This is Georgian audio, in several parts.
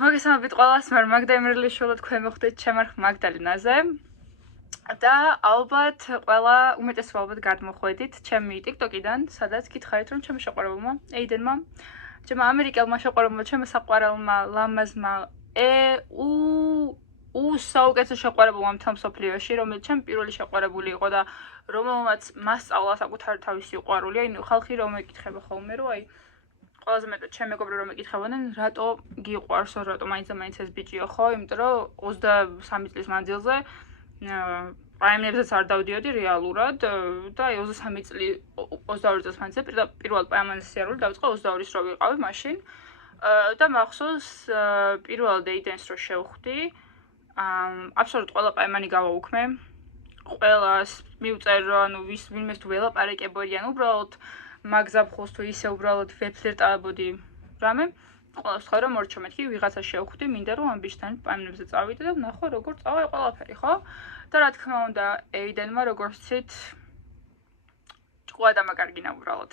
მოგესალმებით ყველას, მე მაგდა ემერლიშვილო, თქვენ მოხვდით ჩემ არხ მაგდალინაზე. და ალბათ ყველა უმეტესობა ალბათ გადმოხვედით ჩემი TikTok-იდან, სადაც გითხარით, რომ ჩემი შეყვარებულმა ეიდენმა, ჩემმა ამერიკელმა შეყვარებულმა, ჩემმა საყვარელმა ლამაზმა საუკეთესო შეყვარებულმა მთელ მსოფლიოში, რომელიც ჩემი პირველი შეყვარებული იყო და რომელმაც მასწავლა საკუთარი თავისი უყვარული, ანუ ხალხი რომ ეკითხება ხოლმე, რომ აი ყველაზე მეტად ჩემი მეგობრები რომ ეკითხებოდნენ, რატო გიყვარს, რატო მაინც ეს ბიჭიო ხო? იმიტომ რომ 23 წლის მანძილზე პაემნებსაც არ დავდიოდი რეალურად და აი 23 წლის მანძილზე პირველად პაემანის სიარული დავიწყე 22-ის რო ვიყავი მაშინ და მახსოვს პირველად ეიდენს რო შევხვდი, აბსოლუტურად ყველა პაემანი გავაუქმე. ყველას მივწერ რომ ანუ ვინმეს თუ ველაპარაკებოდი, ანუ უბრალოდ მაგზაფხულს თუ ისე უბრალოდ ვეფლირტავებოდი რამე, ყველას ვთქვი რომ მორჩა მეთქი ვიღაცა შევხვდი, მინდა რომ ამ ბიჭთან პაემნებზე წავიდე და ვნახო როგორ წავა ყველაფერი, ხო? და რა თქმა უნდა, ეიდენმა როგორც ვთქვით, ჭკუა დამაკარგინა უბრალოდ.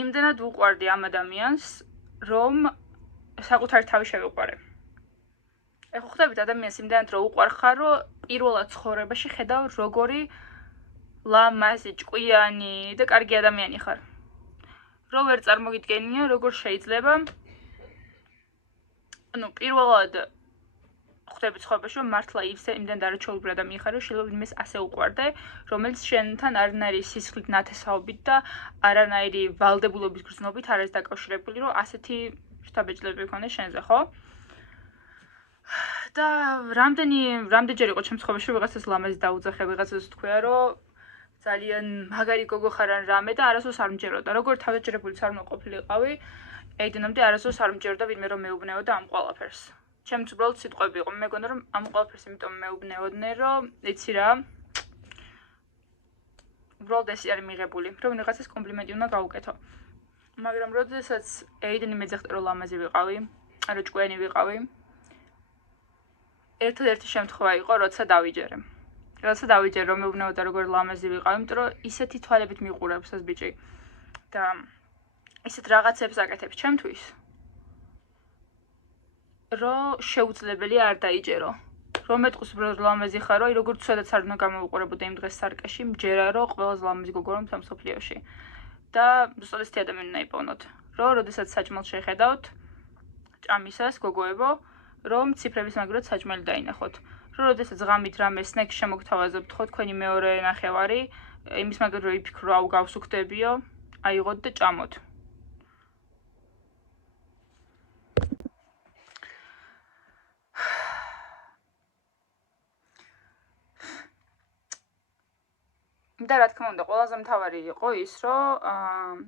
იმდენად უყვარდი ამ ადამიანს, რომ საკუთარი თავი შევიყვარე. ეხლა ხვდებით ადამიანს იმდენად რომ უყვარხარ, რომ პირველად ცხოვრებაში ხედავ როგორი ლამაზი, ჭკვიანი და კარგი ადამიანი ხარ. რო ვერ წარმოგიდგენია, როგორ შეიძლება ანუ პირველად ხვდები ცხოვრებაში, რომ მართლა იმდენად არაჩვეულებრივი ადამიანი ხარ, რომ შეიძლება ვინმეს ასე უყვარდე, რომელიც შენთან არანაირი სისხლით, ნათესაობით და არანაირი ვალდებულობის გრძნობით არ არის დაკავშირებული, რომ ასეთი შთაბეჭდილება იქონდეს შენზე, ხო? და რამდენჯერ იყო ჩემს ცხოვრებაში ვიღაცას ლამაზი დაუძახე, ვიღაცას თქვია, რომ ძალიან მაგარი გოგო ხარ ან რამე და არასდროს არ მჯეროდა. როგორ თავდაჭერებულიც არ ყოფილიყავი, ეიდენამდე არასდროს არ მჯეროდა ვინმე რომ მეუბნეოდა ამ ყველაფერს. ჩემც უბრალოდ სიტყვები იყო, მეგონა რომ ამ ყველაფერს იმიტომ მეუბნეოდნენ, რომ იცი რა, უბრალოდ ეს არის მიღებული, რომ ვიღაცას კომპლიმენტი უნდა გაუკეთო. მაგრამ როდესაც ეიდენი მეძახდა რომ ლამაზი ვიყავი, რომ ჭკვიანი ვიყავი, ერთადერთი შემთხვევა იყო, როცა დავიჯერე. როცა დავიჯერე რომ მეუბნეოდა როგორ ლამაზი ვიყავი, იმიტომ რომ ისეთი თვალებით მიყურებს ეს ბიჭი და ისეთ რაღაცებს აკეთებს ჩემთვის, რომ შეუძლებელი არ დაიჯერო. რომ მეტყვის უბრალოდ ლამაზი ხარო, აი როგორც სადაც არ უნდა გამოვუყურებოდა იმ დღეს სარკეში, მჯერა რომ ყველაზე ლამაზი გოგო რომ მთელ მსოფლიოში. და ზუსტად ესეთი ადამიანი უნდა იპოვნოთ, რომ როდესაც საჭმელს შეხედავთ, ჭამისას გოგოებო, რომ ციფრების მაგრად საჭმელი დაინახოთ. როდესაც ღამით რამე სნექს შემოგთავაზებთ, ხო თქვენი მეორე ნახევარი, იმის მაგალითად რომ იფიქრო, აუ გავსუქდებიო, აიღოთ და ჭამოთ. და რა თქმა უნდა, ყველაზე მთავარი იყო ის, რომ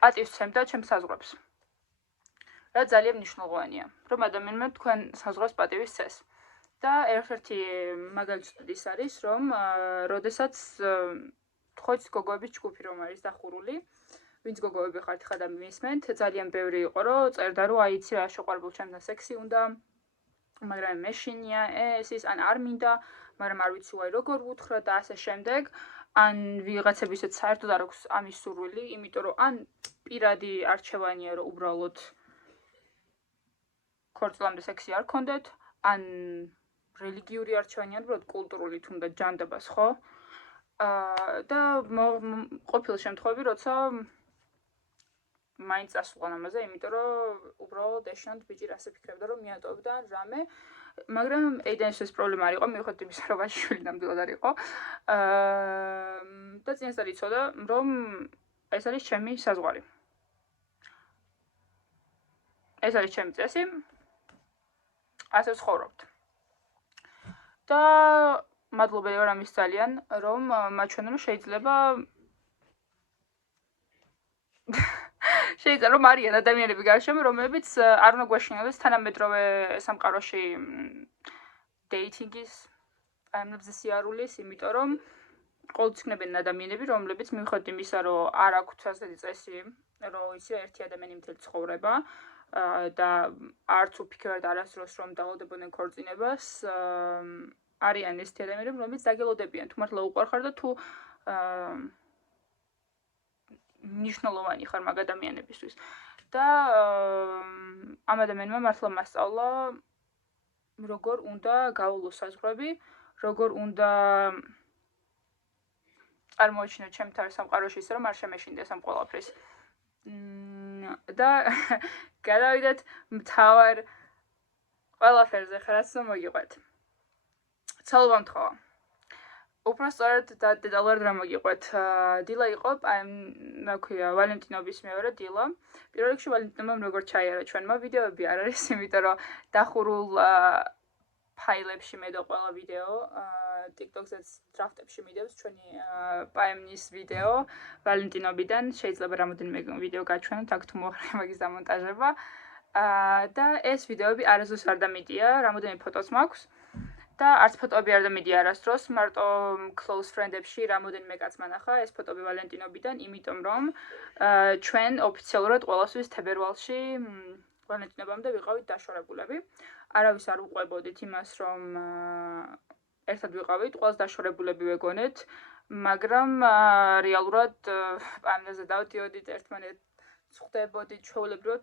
პატივსცემდა ჩემს საზღვრებს. რა ძალიან მნიშვნელოვანია, რომ ადამიანმა თქვენ საზღვრებს პატივი სცეს. და ერთ-ერთი მაგალითად ის არის, რომ როდესაც თქვით გოგოების ჯგუფი რომ არის დახურული, ვინც გოგოები ხართ ხა და მისმენთ, ძალიან ბევრი იყო, რომ წერდა, რომ აი იცი რა შეყვარებულ ჩემთან სექსი უნდა, მაგრამ მეშინია ეს ის ან არ მინდა, მაგრამ არ ვიცი ვაი როგორ ვუთხრა და ასე შემდეგ, ან ვიღაცებისაც საერთოდ არ აქვს ამის სურვილი, იმიტომ რომ ან პირადი არჩევანია, რომ უბრალოდ ქორწილამდე სექსი არ გქონდეთ, ან რელიგიური არჩევანია, უბრალოდ კულტურული თუნდაც ჯანდაბას, ხო? და ყოფილა შემთხვევები, როცა მაინც ასულან ამაზე, იმიტომ რომ უბრალოდ ეშანტ ბიჭი რასე ფიქრებდა, რომ მიატოვებდა ან რამე, მაგრამ ეიდენის ეს პრობლემა არ იყო, მიუხედავად იმისა, რომ შვილი ნამდვილად არ იყო. და წინასწარ იცოდა, რომ ეს არის ჩემი საზღვარი. ეს არის ჩემი წესი. ასე ვცხოვრობთ. და მადლობელი ვარ ამის ძალიან, რომ მაჩვენა, რომ შეიძლება რომ არიან ადამიანები გარშემო, რომლებიც არ უნდა გვეშინოდეს თანამედროვე სამყაროში დეიტინგის პაემნებზე სიარულის, იმიტომ რომ ყოველთვის იქნებიან ადამიანები, რომლებიც მიუხედავად იმისა, რომ არ აქვთ ასეთი წესი, რომ იცი რა ერთი ადამიანი მთელი ცხოვრება და არც უფიქრებად არასდროს რომ დაავადებოდნენ ქორწინებას, არიან ესეთი ადამიანები, რომლებიც დაგელოდებიან, თუ მართლა უყვარხარ და თუ მნიშვნელოვანი ხარ მაგ ადამიანებისთვის. და ამ ადამიანმა მართლა მასწავლა როგორ უნდა გაავლოს საზღვრები, როგორ უნდა წარმოაჩინო ჩემთან სამყაროში ისე რომ არ შემეშინდეს ამ ყველაფრის. და გადავიდეთ მთავარ ყველაფერზე რაც მოგიყვეთ. ცალობა მთხოვა. უпростоრად და დეტალურად რა მოგიყვეთ. დილა იყო, რა ქვია, ვალენტინობის მეორე დილა. პირველ რიგში ვალენტინობამ როგორ ჩაიარა ჩვენმა ვიდეოები არ არის, იმიტომ რომ დახურულ ფაილებში მედო ყველა ვიდეო, TikTok-ზეც დრაფტებში მიდევს ჩვენი პაემნის ვიდეო ვალენტინობიდან, შეიძლება რამოდენიმე ვიდეო გაჩვენოთ, აქ თუ მოხდა მაგის დამონტაჟება. და ეს ვიდეოები არასდროს არ დამიდია, რამოდენიმე ფოტოც მაქვს. და არც ფოტოები არ დამიდია არასდროს, მარტო close friend-ებში რამოდენიმე კაცს მანახა ეს ფოტოები ვალენტინობიდან, იმიტომ რომ ჩვენ ოფიციალურად ყველასთვის თებერვალში ვალენტინობამდე ვიყავით დაშორებულები. არავის არ უყვებოდით იმას, რომ ერთად ვიყავით, ყველას დაშორებულები ვეგონეთ, მაგრამ რეალურად პაემნაზე დავდიოდით, ერთმანეთს ხვდებოდით, ჩვეულებრივად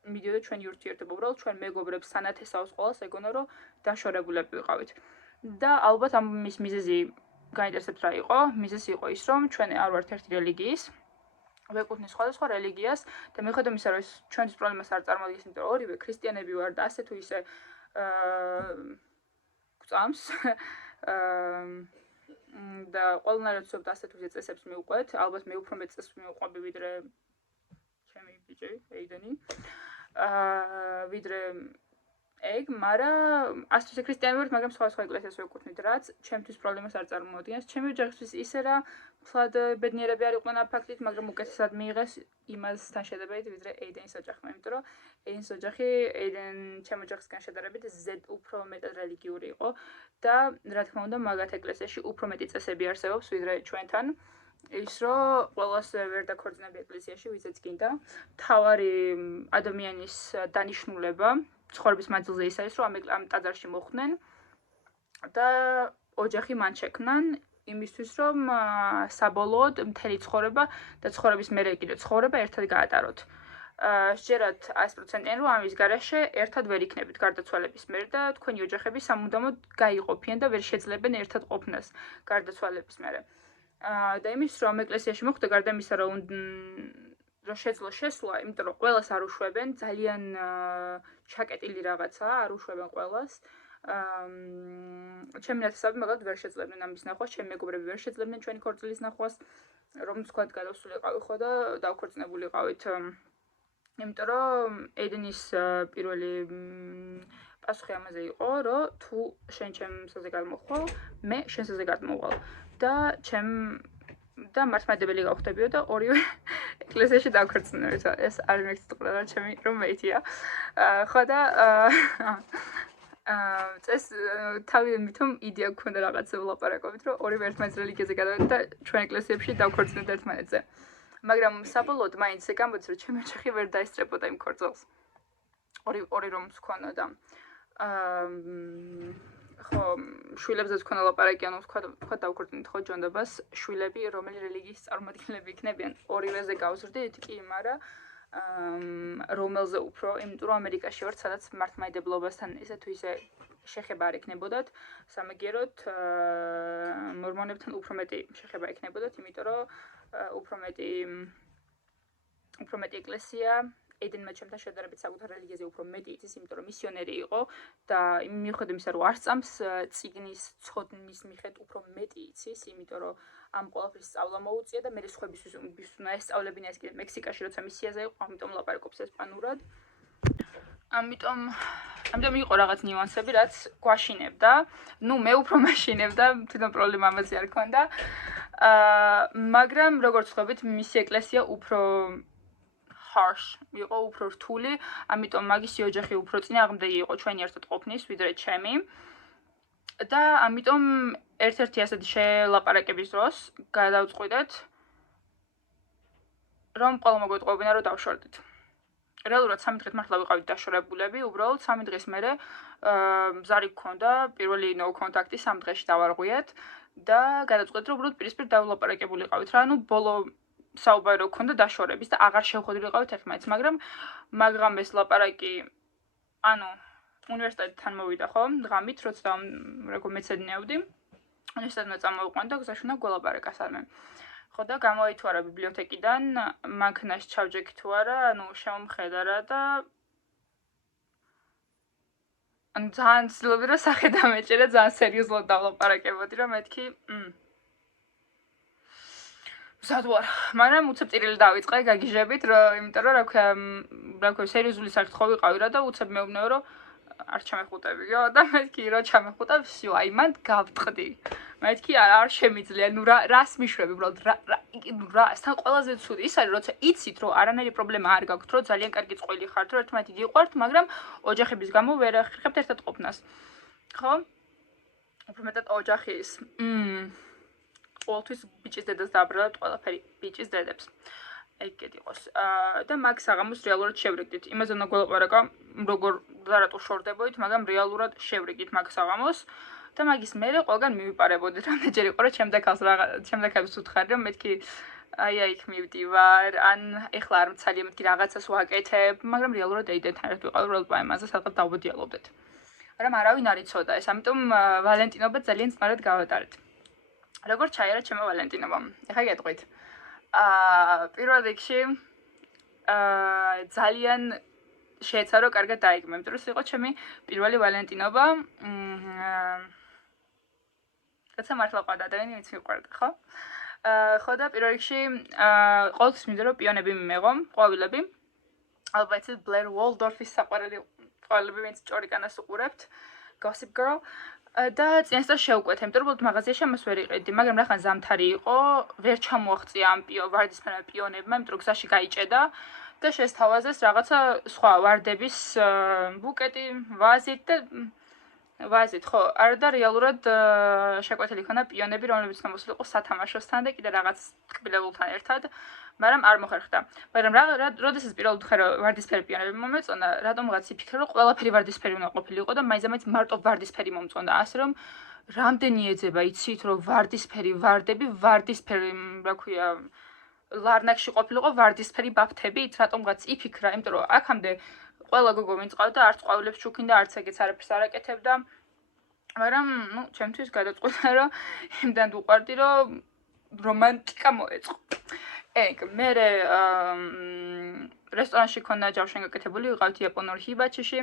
მიდიოდა ჩვენი ურთიერთობა, უბრალოდ ჩვენ მეგობრებს სანათესაოს ყველას ეგონა, რომ დაშორებულები ვიყავით. და ალბათ ამის მიზეზი გაინტერესებთ რა იყო? მიზეზი იყო ის, რომ ჩვენ არ ვართ ერთი რელიგიის, ვეკუთვნით სხვადასხვა რელიგიას და მიუხედავად იმისა, რომ ჩვენთვის პრობლემას არ წარმოადგენს, იმიტომ რომ ორივე ქრისტიანები ვარ და ასე თუ ისე გვწამს და ყველანაირად ვცდილობთ ასე თუ ისე წესებს მივყვეთ, ალბათ მე უფრო მეტ წესს მივყვები ვიდრე ჩემი ბიჭი, ეიდენი. ვიდრე ეგ, მაგრამ ასე თუ ისე ქრისტიანი ვართ, მაგრამ სხვა ეკლესიას ვეკუთვნით, რაც ჩემთვის პრობლემას არ წარმოადგენს. ჩემი ოჯახისთვის ისე რა, ფლად ბედნიერები არ იყვნენ ამ ფაქტით, მაგრამ უკეთესად მიიღეს იმასთან შედარებით, ვიდრე ეიდენის ოჯახმა, იმიტომ რომ ეიდენის ოჯახი ჩემ ოჯახისგან შედარებით ზედ უფრო მეტად რელიგიური იყო და რა თქმა უნდა, მაგათ ეკლესიაში უფრო მეტი წესები არსებობს, ვიდრე ჩვენთან. ის რომ ყველას ვერ დაქორწინები ეკლესიაში, ვიზეც გინდა. მთავარი ადამიანის დანიშნულება ცხოვრების მანძილზე ის არის, რომ ამ ტაძარში მოხვდნენ და ოჯახი მან შექმნან იმისთვის, რომ საბოლოოდ მთელი ცხოვრება და ცხოვრების მერე კიდე ცხოვრება ერთად გაატაროთ. სჯერათ 100%-იან, რომ ამის გარეშე ერთად ვერ იქნებით გარდაცვალების მერე და თქვენი ოჯახები სამუდამოდ გაიყოფიან და ვერ შეძლებენ ერთად ყოფნას გარდაცვალების მერე. და იმის რომ ეკლესიაში მოხვდა გარდა იმისა რომ შეძლო შესვლა, იმიტომ რომ ყველას არ უშვებენ, ძალიან ჩაკეტილი რაღაცაა, არ უშვებენ ყველას. ჩემი ნათესავები მაგალითად ვერ შეძლებდნენ ამის ნახვას, ჩემი მეგობრები ვერ შეძლებდნენ ჩვენი ქორწილის ნახვას, რომ თქვათ გადავსულიყავი ხო და დავქორწინებულიყავით. იმიტომ რომ ეიდენის პირველი პასუხი ამაზე იყო, რომ თუ შენ ჩემსაზე გადმოხვალ, მე შენსაზე გადმოვალ. და მართლმადიდებელი გავხდებიო და ორივე ეკლესიაში დავქორწინებიო. ეს არ მეგწყვეტა რა ჩემი რომეითია. ხო და წეს თავი მithom იდეა გქონდა რაღაცა ვლაპარაკობთ, რომ ორივე ერთმანეთის რელიგიაზე გადავიდეთ და ჩვენ ეკლესიებში დავქორწინებთ ერთმანეთზე. მაგრამ საბოლოოდ მაინც გამოდის, რომ ჩემი ოჯახი ვერ დაესწრებოდა იმ ქორწილს. ორი რომ მქონდა და ხო, შვილებზეც მქონდა ლაპარაკი, ანუ თქვა დავქორწინეთ ხო ჯონდაბას, შვილები რომელი რელიგიის წარმომადგენლები იქნებიან, ორივეზე გავზრდით კი, მაგრამ რომელზე უფრო, იმიტომ რომ ამერიკაში ვართ, სადაც მართლმადიდებლობასთან ისე თუ ისე შეხება არ ექნებოდათ, სამაგიეროდ მორმონებთან უფრო მეტი შეხება ექნებოდათ, იმიტომ რომ უფრო მეტი ეკლესია ეიდენმა ჩემთან შედარებით საკუთარ რელიგიაზე უფრო მეტი იცის, იმიტომ რომ მისიონერი იყო და მიუხედავად იმისა, რომ არ სწამს წიგნის ცოდნის მიხედვით უფრო მეტი იცის, იმიტომ რომ ამ ყველაფრის სწავლა მოუწია და მე სხვებისთვის უნდა ესწავლებინა ეს კიდე მექსიკაში, როცა მისიაზე იყო, ამიტომ ლაპარაკობს ესპანურად. ამიტომ იყო რაღაც ნიუანსები, რაც გვაშინებდა. ნუ მე უფრო მაშინებდა, თვითონ პრობლემა ამაზე არ ქონდა. მაგრამ როგორც ხვდებით, მისი ეკლესია უფრო harsh იყო, უფრო რთული, ამიტომ მაგისი ოჯახი უფრო წინააღმდეგი იყო ჩვენი ერთად ყოფნის, ვიდრე ჩემი. და ამიტომ ერთ-ერთი ასეთი შელაპარაკების დროს გადავწყვიტეთ, რომ ყველა მოგვეტყობინა, რომ დავშორდეთ. რეალურად 3 დღით მართლა ვიყავით დაშორებულები, უბრალოდ 3 დღის მერე მზარი გქონდა, პირველი no contact-ი 3 დღეში დავარღვიეთ და გადავწყვეტეთ, რომ უბრალოდ პირისპირ დავლაპარაკებულიყავით რა, ანუ ბოლო საუბარი ქონდა დაშორების და აღარ შევხვდრიყავით ერთმანეთს, მაგრამ ეს ლაპარაკი ანუ უნივერსიტეტთან მოვიდა ხო? ღამით როცა როგორ მეცედნეობდი. უნივერსიტეტმა წამოვიყვანდა და გზაში უნდა გველაპარაკა სადმე. ხო და გამოითვარა ბიბლიოთეკიდან, მანქანაში ჩავჯექი თუ არა, ანუ შემომხედარა და ანუ ძალიან ცდილობდი რომ სახე დამეჭერა, ძალიან სერიოზულად დავლაპარაკებოდი, რომ მეთქი მზად ვარ, მაგრამ უცებ წირილი დავიწყე გაგიჟებით, იმიტომ რომ რა ქვია, სერიოზული სახით ხო ვიყავი რა და უცებ მეუბნეო, რომ არ ჩამეხუტებიო და მეთქი რომ ჩამეხუტა, всё, აი მან გავტყდი. მეთქი არ შემიძლია, ნუ რას მიშვები, უბრალოდ რა, სთან ყველაზე ცუდი ის არის, როცა იცით, რომ არანაირი პრობლემა არ გაქვთ, რომ ძალიან კარგი წყვილი ხართ, რომ ერთმანეთი გიყვართ, მაგრამ ოჯახების გამო ვერ ახერხებთ ერთად ყოფნას. ხო? უფრო მეტად ოჯახის. ყოველთვის ბიჭის დედას დააბრალებთ ყველაფერი ბიჭის დედებს. ეგეთ იყოს. და მაგ საღამოს რეალურად შევრიგდით. იმაზე უნდა გველაპარაკა, როგორ და რატო შორდებოდით, მაგრამ რეალურად შევრიგდით მაგ საღამოს. და მაგის მერე ყველგან მივიპარებოდით, რამდენჯერ იყო რომ შემდეგ ხებს უთხარი, რომ მეთქი აი იქ მივდივარ, ან ეხლა არ მცალია მეთქი რაღაცას ვაკეთებ, მაგრამ რეალურად ეიდენთან ერთ ვიყავ, უბრალოდ პაემაზე სადღაც დავბოდიალობდეთ. მაგრამ არავინ არ იცოდა ეს, ამიტომ ვალენტინობა ძალიან წნარად გავატარეთ. როგორ ჩაიარა ჩემო ვალენტინობა? ეხლა გეტყვით. პირველ რიგში ძალიან შეეცარო კარგად დაიგმო, იმიტომ რომ ეს იყო ჩემი პირველი ვალენტინობა. რაცა მართლა ყავდა ადამიანი, ვინც მიყვარდა, ხო? ხო და პირველ რიგში ყოველთვის მინდა რომ პიონები მიმეღო, ყვავილები. ალბათ ეს ბლერ უოლდორფის საყვარელი ყვავილები, ვინც ჭორიკანას უყურებთ, Gossip Girl. და წინასწარ შევკვეთე, იმიტომ რომ მაღაზიაში ამას ვერ იყედი, მაგრამ რახან ზამთარი იყო, ვერ ჩამოაღწია ამ ვარდისფერმა პიონებმა, იმიტომ რომ გზაში გაიჭედა და შესთავაზეს რაღაცა სხვა ვარდების ბუკეტი, ვაზით, ხო, არა და რეალურად შეკვეთილი ქონდა პიონები, რომლებიც გამოსული იყო სათამაშოსთან და კიდე რაღაც ტკბილებულთან ერთად, მაგრამ არ მოხერხდა. მაგრამ როდესაც პირველად ხარ ვარდისფერი პიონები მომეწონა, რატომღაც იფიქრე, რომ ყველაფერი ვარდისფერი უნდა ყოფილიყო და მაინც მარტო ვარდისფერი მომწონდა, ასე რომ რამდენი ეძება იცით, რომ ვარდისფერი ვარდები, ვარდისფერი, რა ქვია, ლარნაკში ყოფილიყო ვარდისფერი ბაფთებით, რატომღაც იფიქრა, იმიტომ რომ აქამდე ყველა გოგო ვინც ყავდა, არც ყვავილებს ჩუქინდა, არც ეგეც არაფერს არ აკეთებდა. მაგრამ, ნუ, ჩემთვის გადაწყვიტა, რომ იმდან ვუყვარდი, რომ რომანტიკა მოეწყო. მე რესტორანში ქონდა ჯავშანი გაკეთებული, ვიყავით იაპონური ჰიბაჩიში.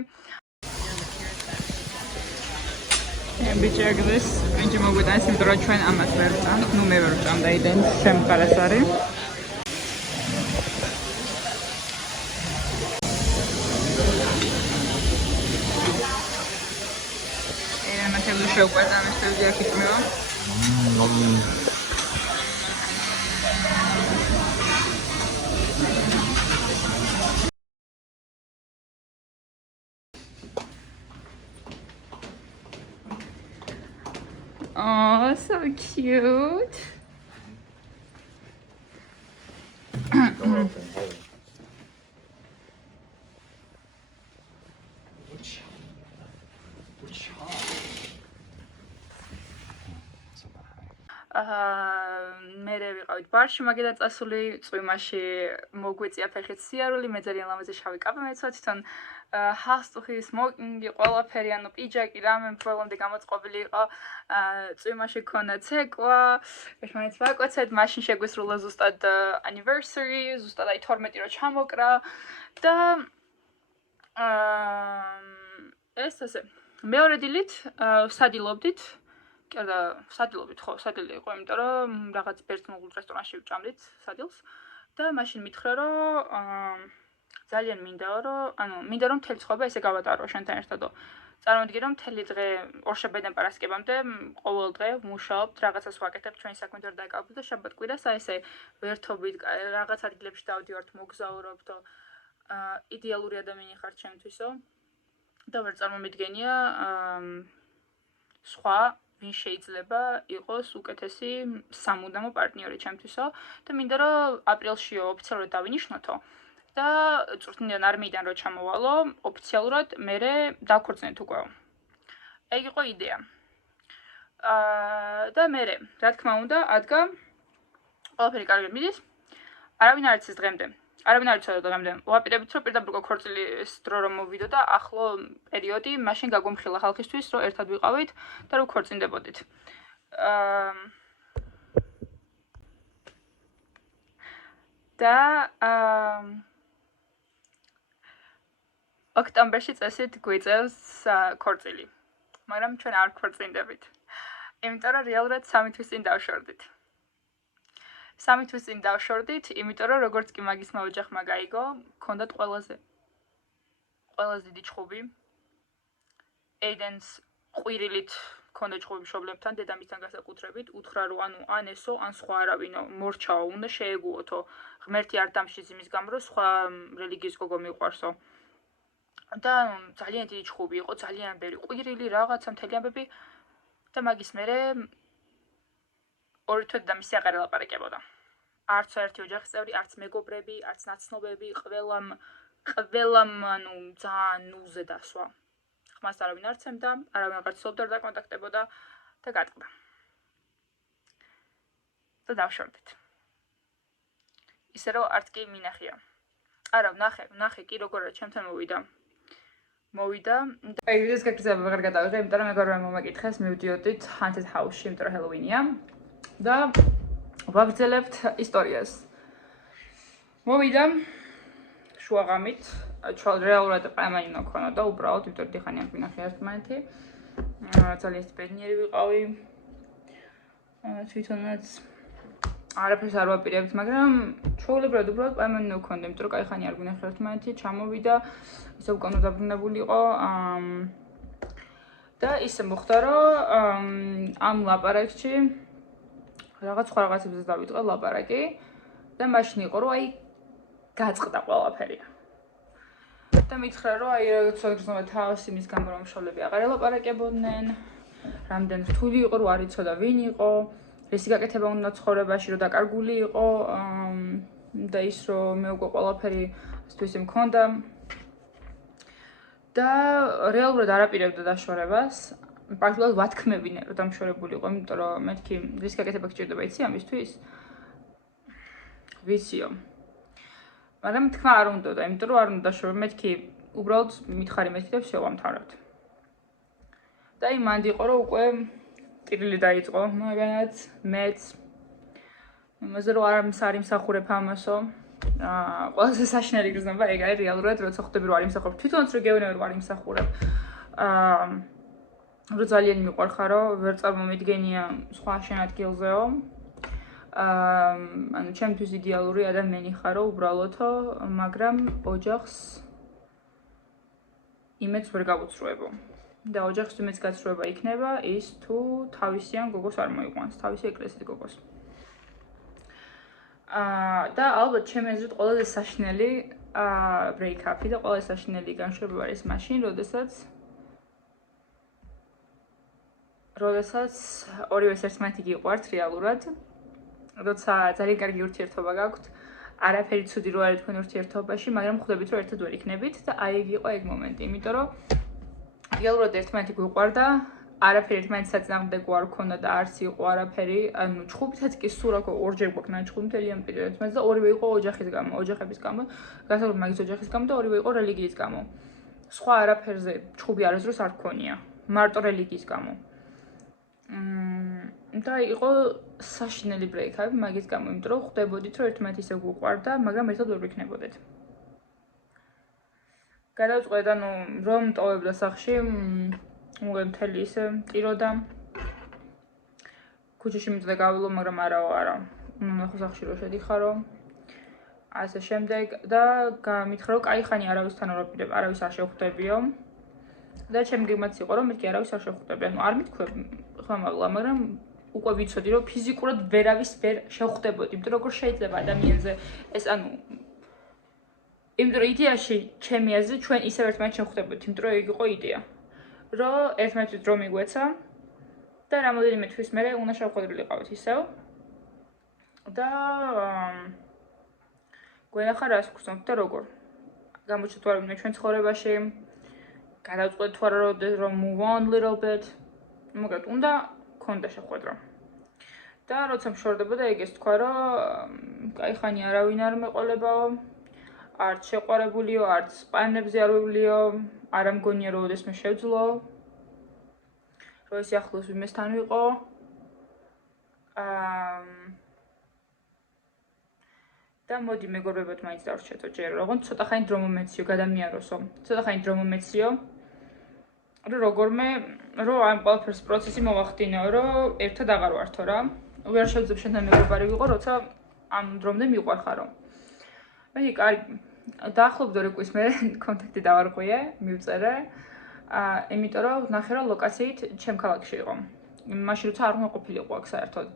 ბიჭეგდეს, ვინჩი მოგვიტანეს, იმიტომ რომ ჩვენ ამას ვერ ვწამთ, ნუ მე ვერ ვწამ და იდენ შემყარას არის. შევყვეთა მესტევდი აქ იწმევა. Oh, so cute. მე ვიყავით ბარში, მაგედაც წასული, წვიმაში მოგვიწია ფეხით სიარული, მე ძალიან ლამაზი შავი კაბა მეცვა, თვითონ ჰალსტუხი, სმოკინგი, ყველაფერი, ანუ პიჯაკი, რამე ბოლომდე გამოწყობილი იყო, წვიმაში ქონა ცეკვა, ერთმანეთს ვაკოცეთ, მაშინ შეგვისრულა ზუსტად anniversary, ზუსტად აი 12 რო ჩამოკრა და ეს ასე. მეორე დილით სადილობდით და სადილობით ხო, სადილი იყო, იმიტომ რომ რაღაც ბერძნულ რესტორანში ვჭამდით სადილს და მაშინ მითხრა, რომ ძალიან მინდაო, რომ მთელი ცხოვრება ესე გავატარო შენთან ერთადო. წარმოიდგინე, რომ მთელი დღე ორშაბათიდან პარასკევამდე ყოველ დღე ვმუშაობთ, რაღაცას ვაკეთებთ, ჩვენი საქმით ვერ დაკავებთ და შაბათ-კვირას აი ესე ვერთობით რაღაც ადგილებში დავდივართ, მოგზაურობთ, იდეალური ადამიანი ხარ ჩემთვისო და ვერ წარმომიდგენია სხვა ვინ შეიძლება იყოს უკეთესი სამუდამო პარტნიორი ჩემთვისო და მინდა რომ აპრილშიო ოფიციალურად დავინიშნოთო და წვრთნიდან არმიიდან რო ჩამოვალო ოფიციალურად მერე დავქორწინეთ უკვე. ეგ იყო იდეა. და მერე, რა თქმა უნდა, ადგა ყველაფერი კარგად მიდის. არავინ არ იცის დღემდე. არავინ არ იცოდა დღემდე. ვაპირებით რომ პირდაპირ ქორწილის დრო რომ მოვიდო და ახლო პერიოდი, მაშინ გაგვიმხილა ხალხისთვის, რომ ერთად ვიყავით და რომ ქორწინდებოდით. და ოქტომბერში წესით გვიწევს ქორწილი. მაგრამ ჩვენ არ ქორწინდებით. იმიტომ რომ რეალურად 3 თვის წინ დავშორდით. 3 თვის წინ დავშორდით, იმიტომ რომ როგორც კი მაგისმა ოჯახმა გაიგო, ქონდათ ყველაზე დიდი ჩხუბი. ეიდენს ყვირილით ქონდა ჩხუბი მშობლებთან, დედამისთან განსაკუთრებით, უთხრა რომ ანუ ან ესო, ან სხვა არავინო მორჩაო, უნდა შეეგუოთო. ღმერთი არ დამშის იმის გამო, რომ სხვა რელიგიის გოგო მიყვარსო. და ძალიან დიდი ჩხუბი იყო, ძალიან ბევრი ყვირილი, რაღაცა მთელი ამბები და მაგის მერე ორი თვე დედამისი აღარ ელაპარაკებოდა. არც ერთი ოჯახის წევრი, არც მეგობრები, არც ნაცნობები, ყველამ ანუ ძალიან ნუზე დასვა. ხმას არავინ არ ცემდა, არავინ აღარ ცდილობდა რომ დაკონტაქტებოდა და გატყდა. და დავშორდით. ისე რომ არც კი მინახია. არა, ვნახე კი როგორ არის ჩემთან მოვიდა. აი, ვიდეოს გაგრძელება ვეღარ გადავიღე, იმიტომ რომ მეგობრებმა მომაკითხეს, მივდიოდით haunted house-ში, იმიტომ რომ ჰელოვინია. და ვაგრძელებთ ისტორიას. მოვიდა შუაღამით, რეალურად პაემანი უნდა ქონოდა, უბრალოდ, იმიტომ რომ დიხანი არ გვინახე ერთმანეთი. ძალიან ბედნიერი ვიყავი. თვითონაც არაფერს არ ვაპირებთ, მაგრამ ჩვეულებრივად უბრალოდ პაემანი უნდა ქონდა, იმიტომ რომ კაი ხანი არ გვინახე ერთმანეთი, ჩამოვიდა, ისე უკან დაბრუნებული იყო. და ისე მოხდა, რომ ამ ლაპარაკში რაღაც სხვა რაღაცებზე დავიწყე ლაპარაკი და მაშინ იყო რომ აი გაწყდა ყველაფერი. და მითხრა რომ აი როცა გრძნობა თავს იმის გამო რომ მშობლები აღარ ელაპარაკებოდნენ, რამდენ რთული იყო რომ არ იცოდა ვინ იყო, რისი გაკეთება უნდა ცხოვრებაში, რომ დაკარგული იყო და ის რომ მე უკვე ყველაფერიისთვის მქონდა. და რეალურად არ აპირებდა დაშორებას. პრაქტიკულად ვათქმევინე რომ დამშორებული იყო, იმიტომ რომ მეთქი რის გაკეთება გჭირდება იცი ამისთვის? ვიციო. მაგრამ თქმა არ უნდოდა, იმიტომ რომ არ უნდა დაშორება, მეთქი უბრალოდ მითხარი მეთქი და всё ვამთავრებთ. და იმანდი იყო რომ უკვე ტირილი დაიწყო, მაგანაც მეც იმაზე რომ არ იმსახურებ ამასო. ყველაზე საშინელი გრძნობა ეგ არის რეალურად, როცა ხვდები რომ არ იმსახურებ. თვითონაც რო გეუბნები რომ არ იმსახურებ. რომ ძალიან მიყვარხარო, ვერ წარმომიდგენია სხვა შენ ადგილზეო. ანუ ჩემთვის იდეალური ადამიანი ხარო უბრალოდო, მაგრამ ოჯახს იმედს ვერ გავუცრუებო. და ოჯახს იმედს გაცრუება იქნება ის თუ თავისიან გოგოს არ მოიყვანს, თავისი ეკლესიის გოგოს. და ალბათ ჩემი აზრით ყველაზე საშინელი break-up-ი და ყველაზე საშინელი განშორება არის მაშინ, როდესაც ორივეს ერთმანეთი გიყვართ რეალურად, როცა ძალიან კარგი ურთიერთობა გაქვთ, არაფერი ცუდი რო არის თქვენ ურთიერთობაში, მაგრამ ხვდებით რომ ერთად ვერ იქნებით და აი ეგ იყო ეგ მომენტი, იმიტომ რომ რეალურად ერთმანეთი გვიყვარდა, არაფერი ერთმანეთის საწინააღმდეგო არ ქონდა და არც იყო არაფერი, ანუ ჩხუბითაც კი სულ რა ორჯერ გვაქვს ჩხუბი მთელი ამ პერიოდში და ორივე იყო ოჯახების გამო, განსაკუთრებით მაგის ოჯახის გამო და ორივე იყო რელიგიის გამო. სხვა არაფერზე ჩხუბი არასდროს არ ქონია, მარტო რელიგიის გამო. და იყო საშინელი break-up მაგის გამო, იმიტომ რომ ხვდებოდით რომ ერთმანეთი ისე გვიყვარდა, მაგრამ ერთად ვერ ვიქნებოდეთ. გადავწყვეტ, ანუ რომ მტოვებდა სახლში, მთელი ისე ტიროდა. ქუჩაში მიწდა გავილო, მაგრამ არა. ნახო სახლში რო შედიხარო. ასე შემდეგ და მითხრა რომ კაი ხანი არავისთან არავის არ შევხვდებიო. და ჩემი გეგმაც იყო რომ მეთქი არავის არ შევხვდები. ანუ არ მithქვებ ხმამაღლა, მაგრამ უკვე ვიცოდი რომ ფიზიკურად ვერავის ვერ შევხვდებოდი, იმიტომ რომ როგორ შეიძლება ადამიანზე ეს ანუ იმიტომ რომ იდეაში ჩემი აზრით ჩვენ ისევ ერთმანეთს შევხვდებოდით, იმიტომ რომ ეგ იყო იდეა. რომ ერთმანეთის დრო მიგვეცა და რამოდენიმე თვის მერე უნდა შევხვდრილიყავით ისევ. და გვენახა რას გვგრძნობთ და როგორ. გამოჩნდა თუ არა ვინმე ჩვენ ცხოვრებაში, გადავწყვეტ თუ არა რომ move on little bit. მაგრამ უნდა ქონდა შეხვედრა. და როცა მშორდებოდა ეგ ეს თქვა რომ კაი ხანი არავინ არ მეყოლებაო. არც შეყვარებულიო, არც სპანებზე არ ვივლიო, არ მგონია რომ ოდესმე შევძლო. რომ ეს ახლოს ვიმესთან ვიყო. და მოდი მეგობრებოდ მაინც დავრჩეთო ჯერ, როგორ ცოტა ხანი დრო მომეციო, გადამიაროსო. ცოტა ხანი დრო მომეციო. რომ როგორმე რომ ამ ყველაფერს პროცესი მოვახდინეო, რომ ერთად აღარ ვართო რა. ვერ შევძლებ შენთან მეგობარი ვიყო, როცა ამ დრომდე მიყვარხარო. მე კარგი დაახლოებით 2 კვირას მე კონტაქტი დავარღვიე, მივწერე. იმიტომ რომ ნახე რომ ლოკაციით ჩემ ქალაქში იყო. მაშინ როცა არ უნდა ყოფილიყო აქ საერთოდ.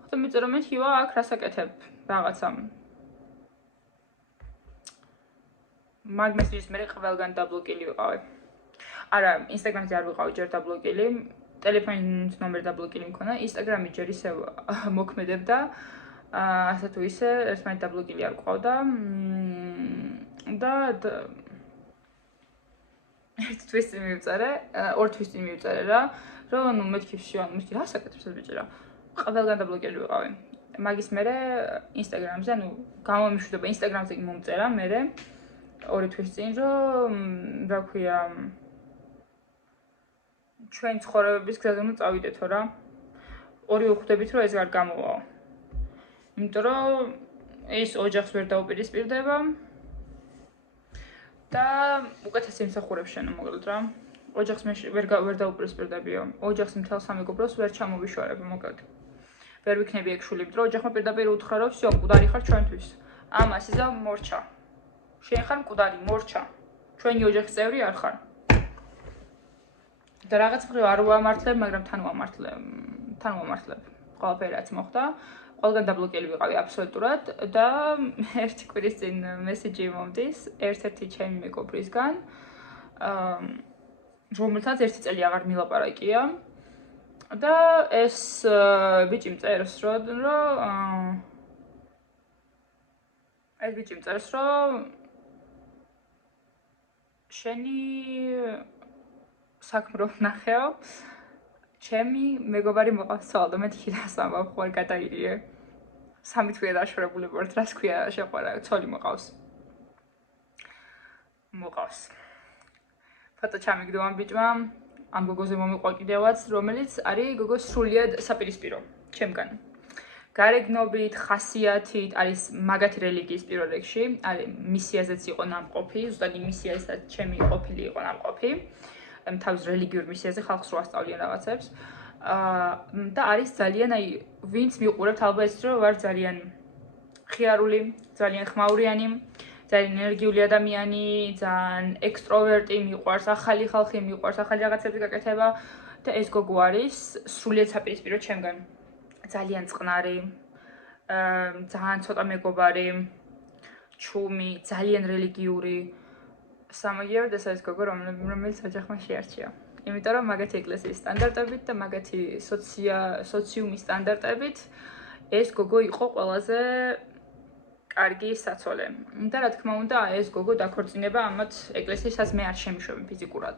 ხოთო მივწერე მე ხივა აქ რასაკეთებ რაღაცა. მაგ მესიჯის მე ყველგან დაბლოკილი ვიყავი. არა, ინსტაგრამზე არ ვიყავი ჯერ დაბლოკილი, ტელეფონის ნომერი დაბლოკილი მქონა, ინსტაგრამი ჯერ ისევ მოქმედებდა, ასე თუ ისე ერთმანეთ დაბლოკილი არ ყავდა და ერთ თვის წინ მივწერე, 2 თვის წინ მივწერე რა, რომ ნუ მეთქი შევან, მეთქი რა საკეთებს ეს ბიჭი რა. ყველგან დაბლოკილი ვიყავი. მაგის მერე ინსტაგრამზე, ანუ გამომიშვიდობა ინსტაგრამზე მომწერა მერე 2 თვის წინ, რომ რა ქვია ჩვენ ცხოვრებების გზაზე უნდა წავიდეთო რა. ორივე ხვდებით რომ ეს არ გამოვაო. იმიტომ რომ ეს ოჯახს ვერ დაუპირისპირდება და უკეთესი იმსახურებს შენო მოკლედ რა. ოჯახს მე ვერ დაუპირისპირდებიო. ოჯახს მთელ სამეგობროს ვერ ჩამოვიშორებ მოკლედ. ვერ ვიქნები ეგ შული, იმიტომ რომ ოჯახმა პირდაპირ უთხრა რომ всё, მკვდარი ხარ ჩვენთვის. ამას იზა მორჩა. შენ ხარ მკვდარი, მორჩა. ჩვენი ოჯახის წევრი არ ხარ. და რაღაც მხრივ არ ვამართლებ, მაგრამ თან ვამართლებ. ყველაფერი რაც მოხდა, ყველგან დაბლოკილი ვიყავი აბსოლუტურად და ერთი კვირის წინ მესიჯი მომდის ერთ-ერთი ჩემი მეგობრისგან, რომელთაც 1 წელი აღარ მილაპარაკია და ეს ბიჭი მწერს რომ შენი საქმრო ვნახეო, ჩემი მეგობარი მოყავს ცალ და მე თვითონ ამბობ, ხوار გადაირიე. 3 თვეა დაშორებული ვართ, რას ქვია შეყვარა, ცოლი მოყავს. ფოტო ჩამიგდო ამ ბიჭმა, ამ გოგოზე მომიყვა კიდევაც, რომელიც არის გოგოს სრულიად საპირისპირო, ჩემგან. გარეგნობით, ხასიათით, არის მაგათი რელიგიის პირველ რიგში, არის მისიაზეც იყო ნამყოფი, ზუსტად იმ მისიაზეც ჩემი ყოფილი იყო ნამყოფი. თავის რელიგიურ მისიაზე ხალხს რო ასწავლიან რაღაცებს. და არის ძალიან ვინც მიყურებთ ალბათ ეს რომ ვარ ძალიან ხიარული, ძალიან ხმაურიანი, ძალიან ენერგიული ადამიანი, ძალიან ექსტროვერტი, მიყვარს ახალი ხალხი, მიყვარს ახალი რაღაცების გაკეთება და ეს გოგო არის სრულიად საპირისპირო ჩემგან. ძალიან წყნარი, ძალიან ცოტა მეგობარი, ჩუმი, ძალიან რელიგიური. სამაგიეროდ ეს არის გოგო, რომელიც ოჯახმა შეარჩია. იმიტომ რომ მაგათი ეკლესიის სტანდარტებით და მაგათი სოციუმის სტანდარტებით ეს გოგო იყო ყველაზე კარგი საცოლე. და რა თქმა უნდა, ეს გოგო დაქორწინება ამათ ეკლესიასაც მე არ შემიშვები ფიზიკურად.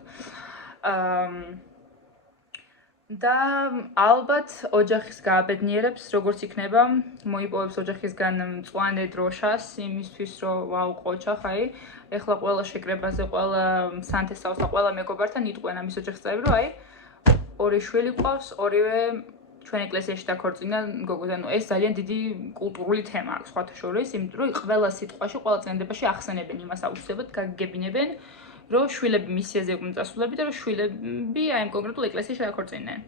და ალბათ ოჯახის გააბედნიერებს, როგორც იქნება, მოიპოვებს ოჯახისგან მწვანე დროშას იმისთვის, რომ ვაუ ყოჩა ხაი, ეხლა ყველა შეკრებაზე, ყველა სანთესავს და ყველა მეგობართან იტყვენ ამის ოჯახის წევრები, რომ აი, 2 შვილი ყავს, ორივე ჩვენ ეკლესიაში დაქორწინა გოგოზე. ანუ ეს ძალიან დიდი კულტურული თემა აქვს სხვათა შორის, იმიტომ რომ ყველა სიტყვაში, ყველა წენდებაში ახსენებენ იმას აუცილებლად, გაგებინებენ, რომ შვილები მისიაზე იყვნენ წასულები და რომ შვილები აი ამ კონკრეტულ ეკლესიაში დაქორწინდნენ.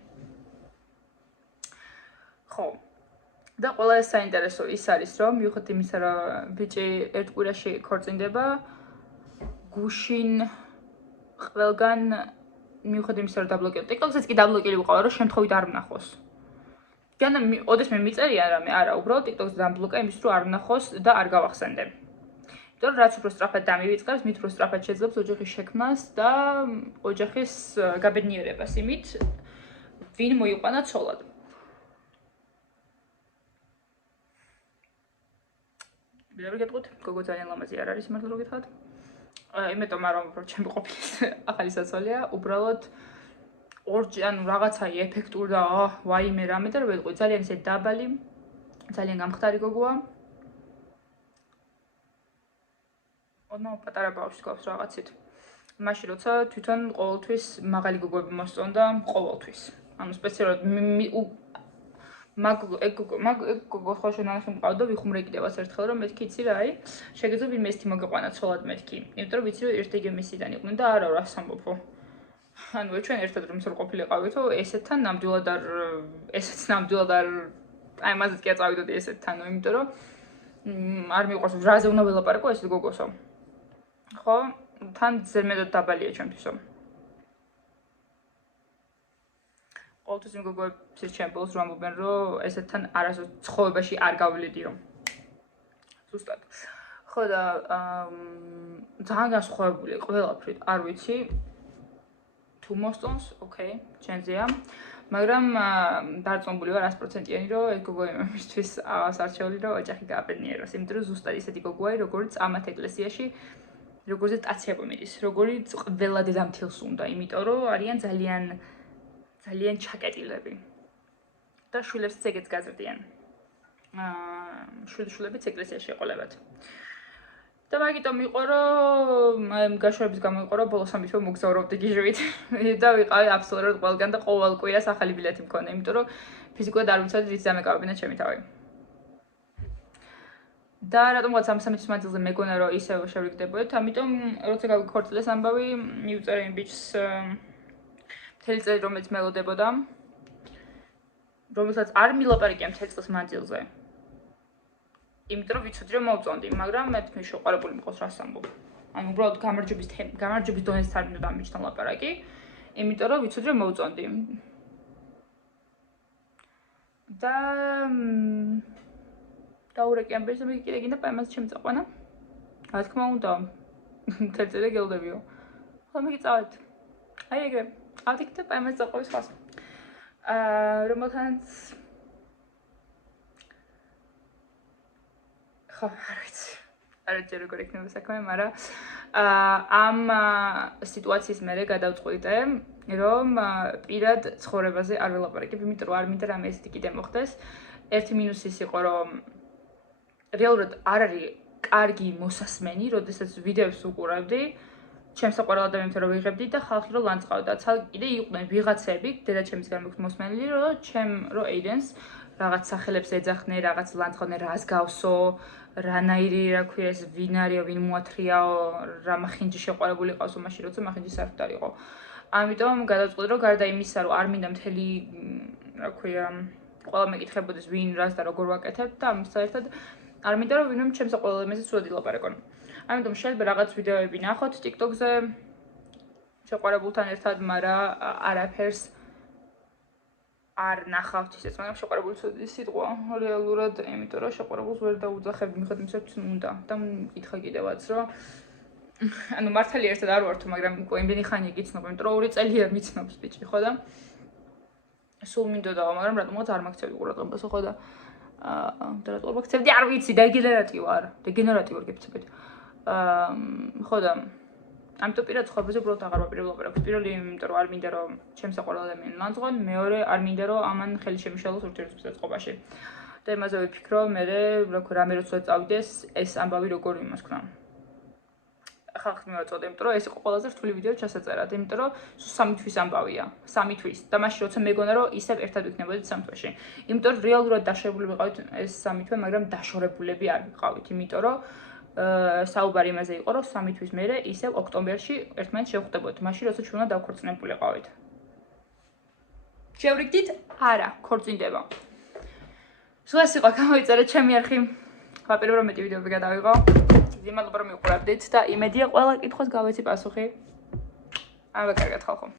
ხო. და ყველა ეს საინტერესო ის არის, რომ მიუხედავად იმისა, რომ ბიჭი ერთ კვირაში ქორწინდება, გუშინ ყველგან მიუხედავად იმისა, რომ დაბლოკილი, TikTok-საც კი დაბლოკილი ვიყავ, რომ შემთხვევით არ ვნახოს. და ოდესმე მიწერია რამე, არა, უბრალოდ TikTok-ს დამბლოკა იმის, რომ არ ვნახოს და არ გავახსენდე. იმიტომ რომ რაც უფრო სწრაფად დამივიწყებს, მით უფრო სწრაფად შეძლებს ოჯახის შექმნას და ოჯახის გაბედნიერებას იმით, ვინ მოიყვანა ცოლად. ვიდრე გეტყვით, გოგო ძალიან ლამაზი არ არის, მართლა რო გითხრათ. იმიტომ რომ ჩემი ყოფილი ახალი საცოლეა, უბრალოდ ანუ რაღაცა ეფექტური და ვაიმე რამე და რო ვეტყვი, ძალიან ისე დაბალი, ძალიან გამხდარი გოგოა. ოდნავ პატარა ბავშვს გავს რაღაცით. მაშინ როცა თვითონ ყოველთვის მაღალი გოგოები მოსწონდა ყოველთვის. ანუ სპეციალურად ეგ გოგო ხო შენახი მყავდა ვიხუმრე კიდევაც ერთხელ რომ მეთქი იცი რა აი შეგეძლო ვინმე ესეთი მოგეყვანა ცოლად მეთქი. იმიტომ რომ ვიცი რომ ერთ-ერთი მისიდან იყვნენ და არა რას ამბობო. ანუ ჩვენ ერთად რომ სულ ყოფილიყავითო ესეთთან ნამდვილად არ აი მაზეც კი აწავიდოდი ესეთთანო იმიტომ რომ არ მიყვარს რაზე უნდა ველაპარაკო ესეთ გოგოსო. ხო თან ზემედად დაბალია ჩემთვისო. ყოველთვის იმ გოგოების ჩემპიონს რომ ამბობენ რომ ესეთთან არასდროს ცხოვრებაში არ გავლიდიო. ზუსტად. ხო და ძალიან განსხვავებული ყველაფრით არ ვიცი თუ მოსწონს, ოკეი, ჩემზეა. მაგრამ დარწმუნებული ვარ 100%-იანი რომ ეს გოგო იმისთვის აღსარჩეული რომ ოჯახი გააბედნიეროს. იმიტომ რომ ზუსტად ისეთი გოგოა, როგორც ამათ ეკლესიაში როგორც ტაციაბო მიდის, როგორც ყველა დედამთილს უნდა, იმიტომ რომ არიან ძალიან ჩაკეტილები. და შვილებსაც ეგეც გაზრდიან. შვილებიც ეკლესიაში ეყოლებათ. და მაგიტომ იყო რომ გაშორების გამო იყო რომ ბოლოს ამით მოგზაურობდი გიჟვით და ვიყავი აბსოლუტურად ყველგან და ყოველ კვირას ახალი ბილეთი მქონდა, იმიტომ რომ ფიზიკურად არ ვიცოდი რის დამეკავებინა ჩემი თავი. და რატომღაც ამ 3 თვის მანძილზე მეგონა რომ ისევ შევრიგდებოდეთ, ამიტომ როცა გავიქორწილეს ამბავი, მივწერე იმ ბიჭს მთელი წელი რომელიც მელოდებოდა, რომელსაც არ მილაპარაკია მთელი წლის მანძილზე. იმიტომ რომ ვიცოდი რომ მოვწონდი, მაგრამ მე თქმის შეყვარებული მიყავს რას ამბობ. ანუ უბრალოდ გამარჯვების დონეზე არ მინდოდა ამ ბიჭთან ლაპარაკი, იმიტომ რომ ვიცოდი რომ მოვწონდი. და დაურეკე ამ ბიჭს, მე კიდე გინდა პაემას შემწაყვანა. რა თქმა უნდა, მთელი წელი გელოდებიო. ხო მე წავედ. აი ეგრე. ავდიქ და პაემას წაყვევის ხას. რომელთანაც ხო, არ ვიცი. არ ვიცი როგორ იქნება საქმე, მაგრამ ამ სიტუაციის მერე გადავწყვიტე, რომ პირად ცხოვრებაზე არ ველაპარაკებ, იმიტომ რომ არ მინდა რამე ესეთი კიდე მოხდეს. ერთი მინუსი ის იყო, რომ რეალურად არ არის კარგი მოსასმენი, როდესაც ვიდეოს უყურავდი, ჩემს საყვარელ ადამიანთან რო ვიღებდი და ხალხი რო ლანძღავდა. კიდე იყვნენ ვიღაცები, დედაჩემისგან მოხდა მოსმენილი, რომ ეიდენს რაღაც სახელებს ეძახდნენ, რაღაც ლანძღავდნენ, რას გავსო, რანაირი, რა ქვია ეს, ვინ არისო, ვინ მოათრიაო, რა მახინჯი შეყვარებული ყავსო, მაშინ როცა მახინჯი საერთოდ არ იყო. ამიტომ გადავწყვიტე, რომ გარდა იმისა, რომ არ მინდა მთელი, რა ქვია, ყველა მეკითხებოდეს, ვინ რას და როგორ ვაკეთებ და ამის საერთოდ არ მინდა რომ ვინმე ჩემს საყვარელ ადამიანზე სულად ილაპარაკონ. ამიტომ შეიძლება რაღაც ვიდეოები ნახოთ TikTok-ზე შეყვარებულთან ერთად, მაგრამ არაფერს არ ნახავთ ისეც, მაგრამ შეყვარებული სიტყვა რეალურად, იმიტომ რომ შეყვარებულს ვერ დაუძახებ, მიხედვით იმისა, თუ უნდა და მკითხა კიდევაც, რომ ანუ მართალი ერთად არ ვართო, მაგრამ უკვე იმდენი ხანია გიცნობ, იმიტომ რომ 2 წელია მიცნობს ბიჭი, ხო და სულ მინდოდა, მაგრამ რატომღაც არ მაქცევდი ყურადღებას, ხო და რატომ მაქცევდი, არ ვიცი, დეგენერატი ვარ გეფიცებით. ხო და ამიტომ პირად ცხოვრებაზე უბრალოდ აღარ ვაპირებ ლაპარაკს. პირველი, იმიტომ რომ არ მინდა რომ ჩემს საყვარელ ადამიანს ლანძღონ, მეორე არ მინდა რომ ამან ხელი შემიშალოს ურთიერთობების წყობაში. და იმაზე ვიფიქრო, მე რამე როცა წავიდეს, ეს ამბავი როგორ იმას ქნა. ხალხს მივაწოდე, იმიტომ რომ ეს იყო ყველაზე რთული ვიდეო ჩასაწერად, იმიტომ რომ 3 თვის ამბავია, 3 თვის. და მაშინ როცა მეგონა რომ ისევ ერთად ვიქნებოდით 3 თვეში. იმიტომ რომ რეალურად დაშორებული ვიყავით ეს 3 თვე, მაგრამ დაშორებულები არ ვიყავით, იმიტომ რომ საუბარი იმაზე იყო, რომ 3 თვის მერე ისევ ოქტომბერში ერთმანეთს შევხვდებოდით, მაშინ როცა ჩვენ დავქორწინებული ყავით. შევრიგდით? არა, ქორწინდება. სულ ეს იყო, გამოიწერეთ ჩემი არხი. ვაპირებ რომ მეტი ვიდეოები გადავიღო. დიდი მადლობა რომ მიყურებდით და იმედია ყველა კითხვას გავეცი პასუხი. ამბა კარგად ხალხო.